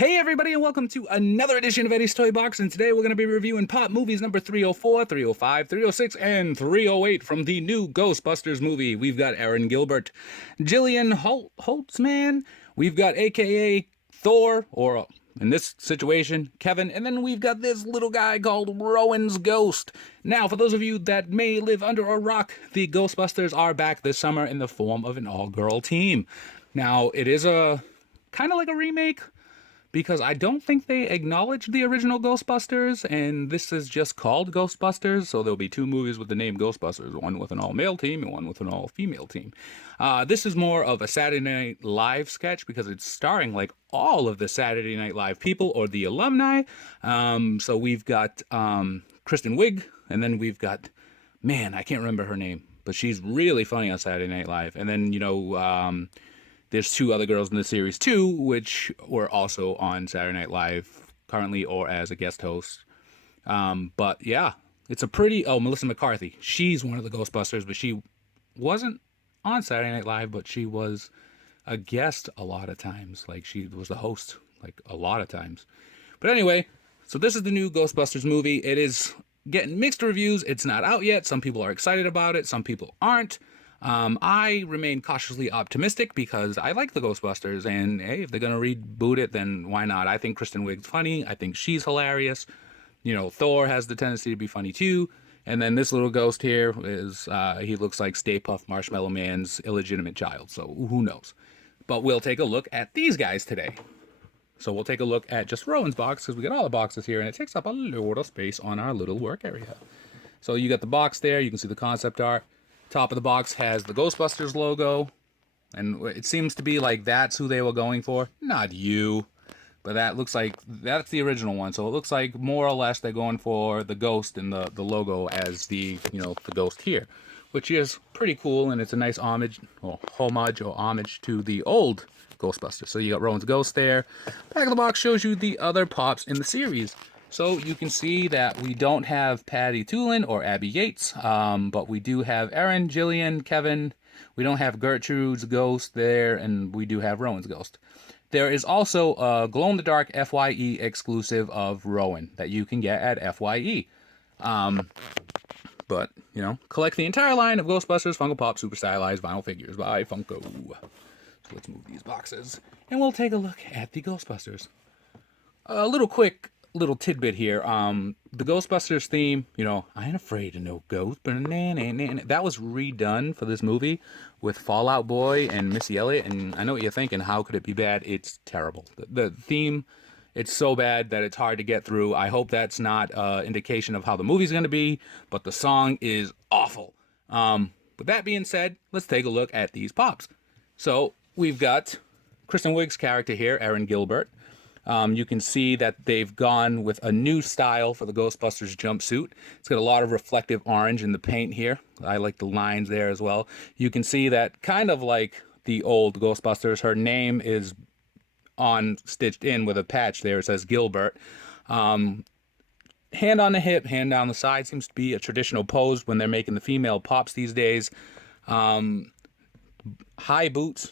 Hey everybody and welcome to another edition of Eddie's Toy Box, and today we're going to be reviewing Pop movies number 304, 305, 306, and 308 from the new Ghostbusters movie. We've got Erin, Gilbert, Jillian, Holtzmann, we've got aka Thor, or in this situation, Kevin, and then we've got this little guy called Rowan's Ghost. Now, for those of you that may live under a rock, the Ghostbusters are back this summer in the form of an all-girl team. Now, it is a kind of like a remake, because I don't think they acknowledged the original Ghostbusters, and this is just called Ghostbusters, so there'll be two movies with the name Ghostbusters, one with an all-male team and one with an all-female team. This is more of a Saturday Night Live sketch, because it's starring, like, all of the Saturday Night Live people, or the alumni. So we've got Kristen Wiig, and then we've got, man, I can't remember her name, but she's really funny on Saturday Night Live. And then, there's two other girls in the series too, which were also on Saturday Night Live currently or as a guest host. But yeah, it's a pretty... Oh, Melissa McCarthy. She's one of the Ghostbusters, but she wasn't on Saturday Night Live, but she was a guest a lot of times. Like, she was the host, like, a lot of times. But anyway, so this is the new Ghostbusters movie. It is getting mixed reviews. It's not out yet. Some people are excited about it. Some people aren't. I remain cautiously optimistic because I like the Ghostbusters, and hey, if they're gonna reboot it, then why not? I think Kristen Wiig's funny. I think she's hilarious. Thor has the tendency to be funny too. And then this little ghost here is, he looks like Stay Puft Marshmallow Man's illegitimate child, so who knows? But we'll take a look at these guys today. So we'll take a look at just Rowan's box, because we got all the boxes here, and it takes up a lot of space on our little work area. So you got the box there, you can see the concept art. Top of the box has the Ghostbusters logo, and it seems to be like that's who they were going for. Not you, but that looks like that's the original one. So it looks like more or less they're going for the ghost and the logo as the ghost here, which is pretty cool, and it's a nice homage to the old Ghostbusters. So you got Rowan's Ghost there. Back of the box shows you the other Pops in the series. So you can see that we don't have Patty Tulin or Abby Yates, but we do have Erin, Jillian, Kevin. We don't have Gertrude's Ghost there, and we do have Rowan's Ghost. There is also a glow-in-the-dark FYE exclusive of Rowan that you can get at FYE. But, collect the entire line of Ghostbusters Funko Pop Super Stylized Vinyl Figures by Funko. So let's move these boxes, and we'll take a look at the Ghostbusters. A little tidbit here. The Ghostbusters theme, I ain't afraid of no ghost, but that was redone for this movie with Fallout Boy and Missy Elliott, and I know what you're thinking, how could it be bad? It's terrible. The theme, it's so bad that it's hard to get through. I hope that's not an indication of how the movie's going to be, but the song is awful. With that being said, let's take a look at these Pops. So we've got Kristen Wiig's character here, Erin Gilbert. You can see that they've gone with a new style for the Ghostbusters jumpsuit. It's got a lot of reflective orange in the paint here. I like the lines there as well. You can see that kind of like the old Ghostbusters, her name is stitched in with a patch there. It says Gilbert. Hand on the hip, hand down the side seems to be a traditional pose when they're making the female Pops these days. High boots.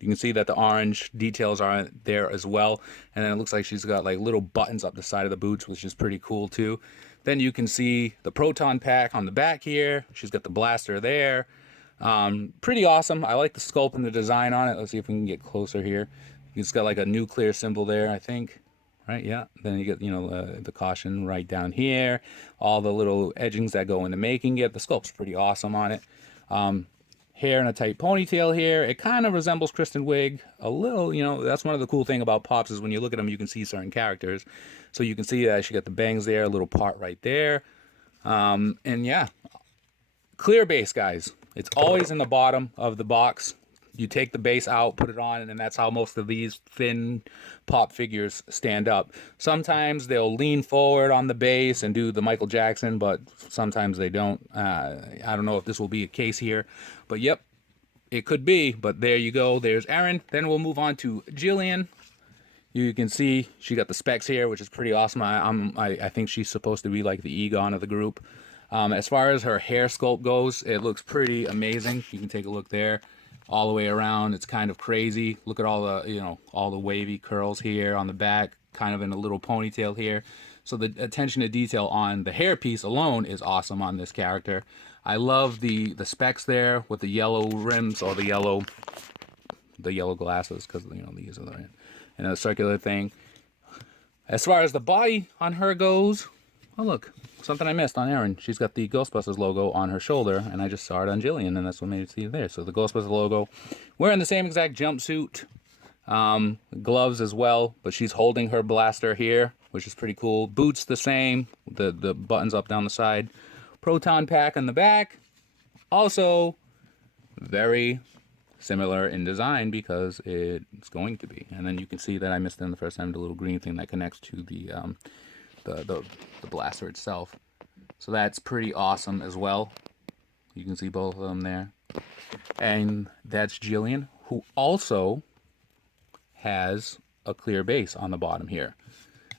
You can see that the orange details are there as well. And then it looks like she's got like little buttons up the side of the boots, which is pretty cool too. Then you can see the proton pack on the back here. She's got the blaster there. Pretty awesome. I like the sculpt and the design on it. Let's see if we can get closer here. It's got like a nuclear symbol there, I think. Right, yeah. Then you get, the caution right down here. All the little edgings that go into making it. The sculpt's pretty awesome on it. Hair in a tight ponytail here. It kind of resembles Kristen Wiig a little. That's one of the cool thing about Pops is when you look at them, you can see certain characters. So you can see that she got the bangs there, a little part right there. And yeah, clear base, guys. It's always in the bottom of the box. You take the base out, put it on, and that's how most of these thin Pop figures stand up. Sometimes they'll lean forward on the base and do the Michael Jackson, but sometimes they don't. I don't know if this will be a case here, but yep, it could be. But there you go. There's Erin. Then we'll move on to Jillian. You can see she got the specs here, which is pretty awesome. I think she's supposed to be like the Egon of the group. As far as her hair sculpt goes, it looks pretty amazing. You can take a look there. all the way around. It's kind of crazy. Look at all the, all the wavy curls here on the back, kind of in a little ponytail here. So the attention to detail on the hairpiece alone is awesome on this character. I love the specs there with the yellow rims, or the yellow glasses, because these are in a circular thing. As far as the body on her goes, oh look, something I missed on Erin. She's got the Ghostbusters logo on her shoulder, and I just saw it on Jillian, and that's what made it see it there. So the Ghostbusters logo, wearing the same exact jumpsuit, gloves as well, but she's holding her blaster here, which is pretty cool. Boots the same, the buttons up down the side. Proton pack on the back, also very similar in design, because it's going to be. And then you can see that I missed in the first time the little green thing that connects to the blaster itself. So that's pretty awesome as well. You can see both of them there. And that's Jillian, who also has a clear base on the bottom here.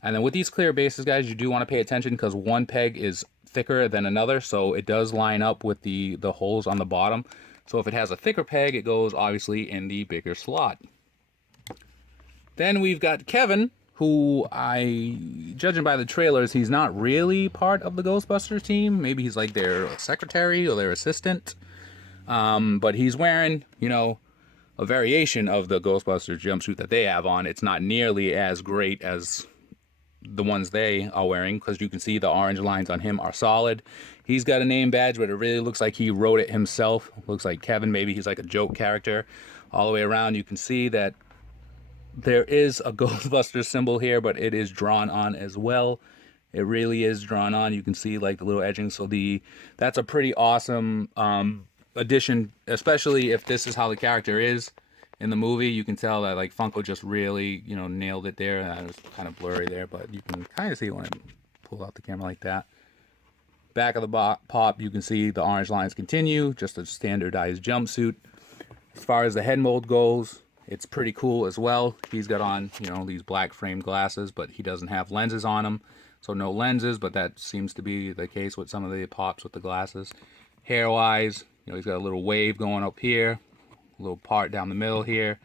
And then with these clear bases, guys, you do want to pay attention, because one peg is thicker than another, so it does line up with the holes on the bottom. So if it has a thicker peg, it goes obviously in the bigger slot. Then we've got Kevin, who judging by the trailers, he's not really part of the Ghostbusters team. Maybe he's like their secretary or their assistant. But he's wearing, a variation of the Ghostbusters jumpsuit that they have on. It's not nearly as great as the ones they are wearing, because you can see the orange lines on him are solid. He's got a name badge, but it really looks like he wrote it himself. Looks like Kevin, maybe he's like a joke character. All the way around, you can see that there is a Ghostbusters symbol here, but it is drawn on as well. It really is drawn on. You can see like the little edging. So that's a pretty awesome addition, especially if this is how the character is in the movie. You can tell that like Funko just really, nailed it there. It was kind of blurry there, but you can kind of see when I pull out the camera like that. Back of the pop, you can see the orange lines continue, just a standardized jumpsuit. As far as the head mold goes, it's pretty cool as well. He's got on, these black frame glasses, but he doesn't have lenses on him. So no lenses, but that seems to be the case with some of the pops with the glasses. Hair-wise, he's got a little wave going up here, a little part down the middle here.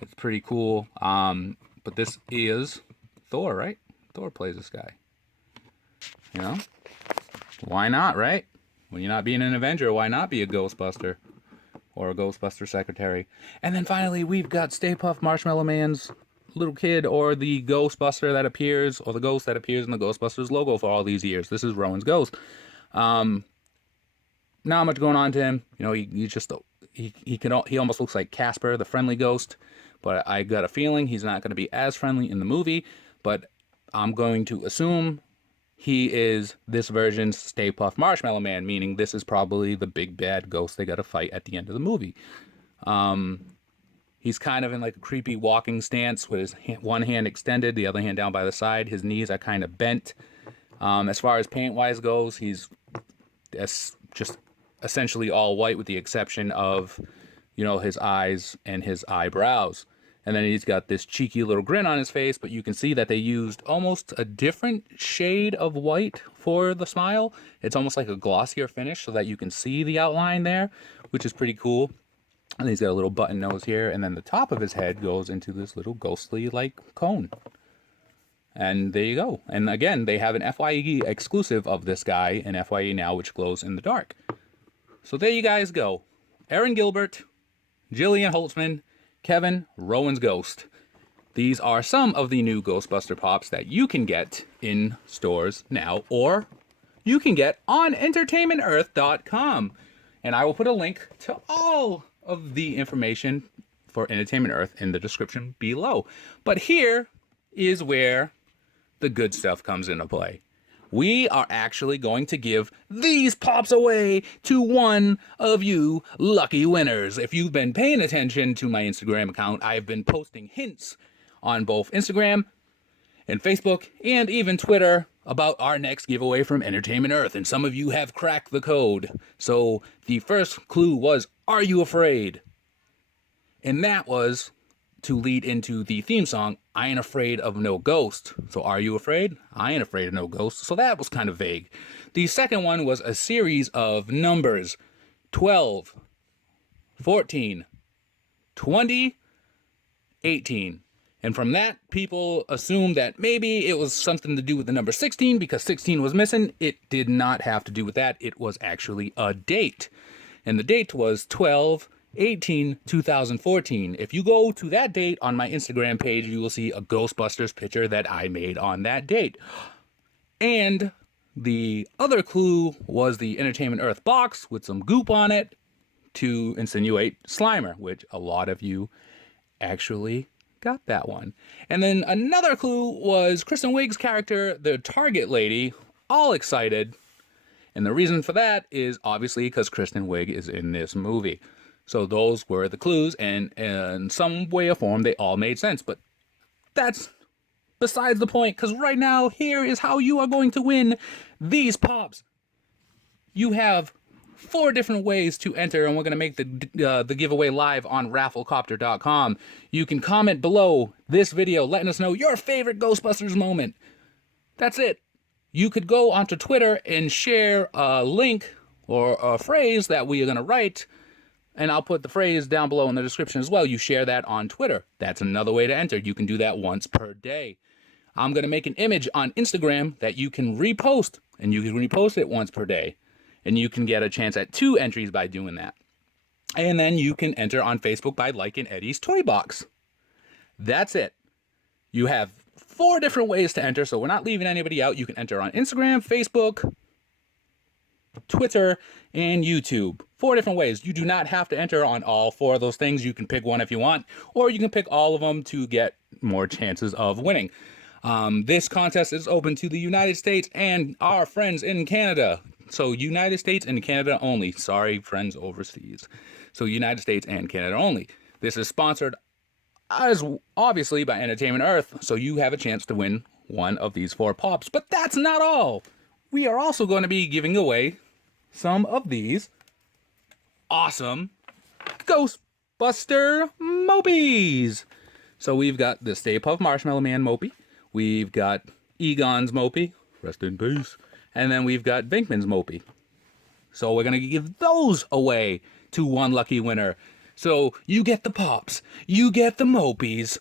It's pretty cool. But this is Thor, right? Thor plays this guy. Why not, right? When you're not being an Avenger, why not be a Ghostbuster? Or a Ghostbuster secretary? And then finally, we've got Stay Puft Marshmallow Man's little kid, or the Ghostbuster that appears, or the ghost that appears in the Ghostbusters logo for all these years. This is Rowan's ghost. Not much going on to him. He almost looks like Casper, the friendly ghost. But I got a feeling he's not going to be as friendly in the movie. But I'm going to assume he is this version's Stay Puft Marshmallow Man, meaning this is probably the big bad ghost they got to fight at the end of the movie. He's kind of in like a creepy walking stance with his one hand extended, the other hand down by the side. His knees are kind of bent. As far as paint-wise goes, he's just essentially all white with the exception of, his eyes and his eyebrows. And then he's got this cheeky little grin on his face, but you can see that they used almost a different shade of white for the smile. It's almost like a glossier finish so that you can see the outline there, which is pretty cool. And he's got a little button nose here, and then the top of his head goes into this little ghostly like cone. And there you go. And again, they have an FYE exclusive of this guy in FYE now, which glows in the dark. So there you guys go. Erin Gilbert, Jillian Holtzmann, Kevin, Rowan's ghost. These are some of the new Ghostbuster Pops that you can get in stores now, or you can get on entertainmentearth.com. And I will put a link to all of the information for Entertainment Earth in the description below. But here is where the good stuff comes into play. We are actually going to give these pops away to one of you lucky winners. If you've been paying attention to my Instagram account, I've been posting hints on both Instagram and Facebook and even Twitter about our next giveaway from Entertainment Earth, and some of you have cracked the code. So the first clue was, are you afraid? And that was to lead into the theme song, I Ain't Afraid of No Ghost. So are you afraid? I ain't afraid of no ghost. So that was kind of vague. The second one was a series of numbers, 12, 14, 2018. And from that, people assumed that maybe it was something to do with the number 16 because 16 was missing. It did not have to do with that. It was actually a date. And the date was 12/18/2014. If you go to that date on my Instagram page, you will see a Ghostbusters picture that I made on that date. And the other clue was the Entertainment Earth box with some goop on it to insinuate Slimer, which a lot of you actually got that one. And then another clue was Kristen Wiig's character, the Target lady, all excited. And the reason for that is obviously because Kristen Wiig is in this movie. So those were the clues, and in some way or form, they all made sense. But that's besides the point, because right now, here is how you are going to win these pops. You have 4 different ways to enter, and we're going to make the giveaway live on Rafflecopter.com. You can comment below this video letting us know your favorite Ghostbusters moment. That's it. You could go onto Twitter and share a link or a phrase that we are going to write, and I'll put the phrase down below in the description as well. You share that on Twitter. That's another way to enter. You can do that once per day. I'm going to make an image on Instagram that you can repost, and you can repost it once per day. And you can get a chance at 2 entries by doing that. And then you can enter on Facebook by liking Eddie's Toy Box. That's it. You have 4 different ways to enter, so we're not leaving anybody out. You can enter on Instagram, Facebook, Twitter, and YouTube. 4 different ways. You do not have to enter on all 4 of those things. You can pick one if you want, or you can pick all of them to get more chances of winning. This contest is open to the United States and our friends in Canada. So United States and Canada only. Sorry, friends overseas. So United States and Canada only. This is sponsored as obviously by Entertainment Earth. So you have a chance to win one of these 4 pops. But that's not all. We are also going to be giving away some of these awesome Ghostbuster Mopeez. So we've got the Stay Puft Marshmallow Man Mopey. We've got Egon's Mopey. Rest in peace. And then we've got Venkmann's Mopey. So we're going to give those away to one lucky winner. So you get the pops, you get the Mopeez.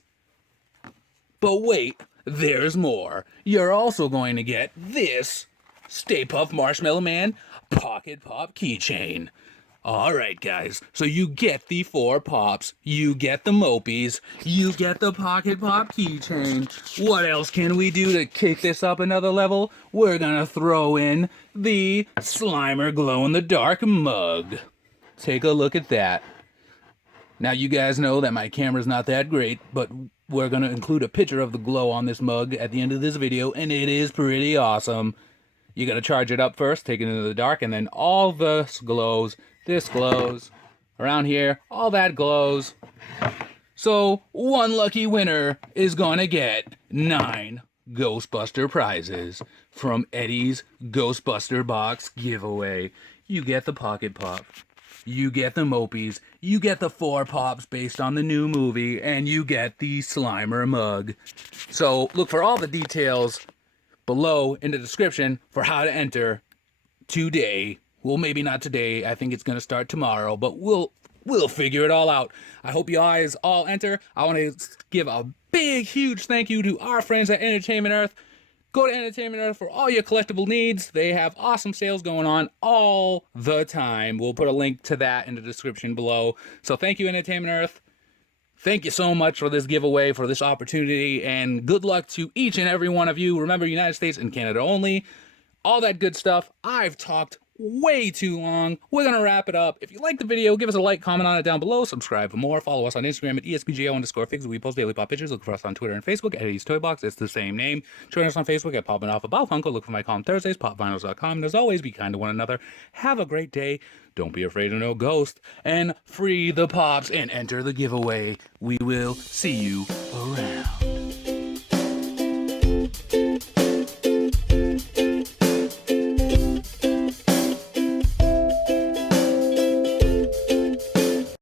But wait, there's more. You're also going to get this Stay Puft Marshmallow Man Pocket Pop Keychain. Alright guys, so you get the 4 pops, you get the Mopeez, you get the Pocket Pop Keychain. What else can we do to kick this up another level? We're gonna throw in the Slimer glow-in-the-dark mug. Take a look at that. Now you guys know that my camera's not that great, but we're gonna include a picture of the glow on this mug at the end of this video, and it is pretty awesome. You gotta charge it up first, take it into the dark, and then all this glows. This glows. Around here, all that glows. So, one lucky winner is gonna get 9 Ghostbuster prizes from Eddie's Ghostbuster Box giveaway. You get the Pocket Pop. You get the Mopeez. You get the 4 pops based on the new movie. And you get the Slimer mug. So, look for all the details below in the description for how to enter today. Well, maybe not today. I think it's going to start tomorrow, but we'll figure it all out. I hope you guys all enter. I want to give a big, huge thank you to our friends at Entertainment Earth. Go to Entertainment Earth for all your collectible needs. They have awesome sales going on all the time. We'll put a link to that in the description below. So thank you, Entertainment Earth. Thank you so much for this giveaway, for this opportunity, and good luck to each and every one of you. Remember, United States and Canada only. All that good stuff. I've talked way too long. We're gonna wrap it up. If you like the video, give us a like, comment on it down below, subscribe for more, follow us on Instagram at ESPGO_figs. We post daily pop pictures. Look for us on Twitter and Facebook at EddiesToyBox. It's the same name. Join us on Facebook at Poppin' Off About Funko. Look for my column Thursdays, popvinyls.com. And as always, be kind to one another. Have a great day. Don't be afraid of no ghost. And free the pops and enter the giveaway. We will see you around.